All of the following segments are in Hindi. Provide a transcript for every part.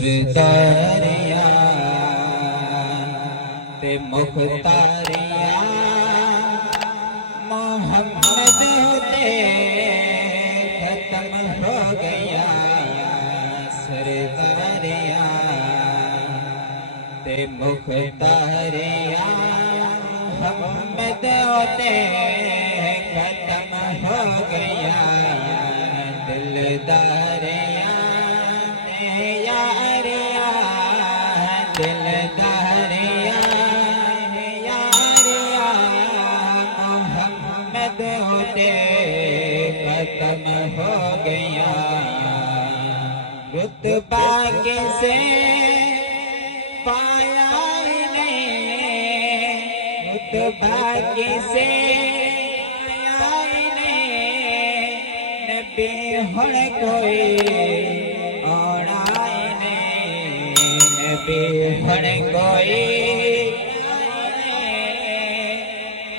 दरिया ते मुख्तारिया मोहम्मद होते खत्म हो गया सरदारिया ते मुख्तारिया मोहम्मद होते खत्म हो गया दिलदारिया यारिया दिलदारिया यारिया मोहम्मद होते खत्म हो गया रुतबा किसे पाया ने रुतबा किसे पाया ने नबी हुण कोई हण कोई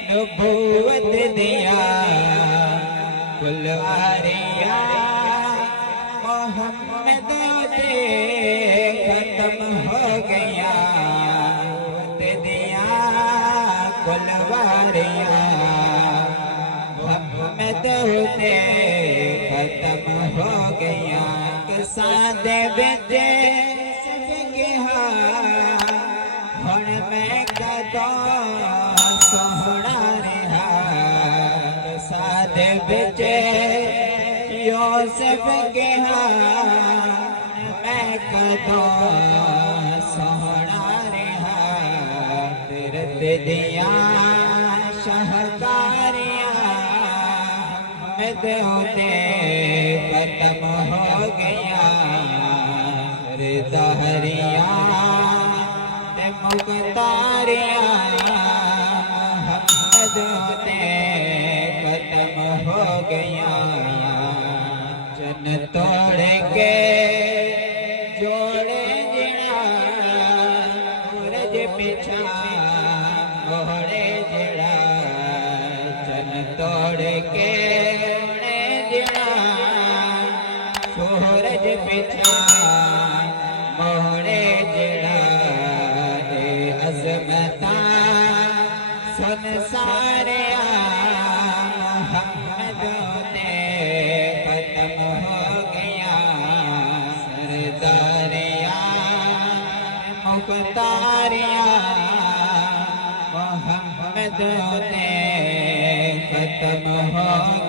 नबूवत दिया कुलवारिया मोहम्मद दे खत्म हो गया दिया कुलवारिया मोहम्मद दे खत्म हो गया किसान दे बेटे हुण मैं कदों सोहना रहा साध बिच यूसुफ के मैं कदों सोहना रहा तिरत दिया शाहकारिया मद होते खत्म हो गया दहरिया मुख्तारिया मोहम्मद होते खत्म हो गया जन तोड़ के जोड़े जिना सूरज पिछा मोड़े जिड़ा जन तोड़ के जिना सूरज पिछा मोड़े जिड़ा अज़मता सुन सारिया मोहम्मद ने खत्म हो गया सरदारिया मुख्तारिया मोहम्मद ने खत्म हो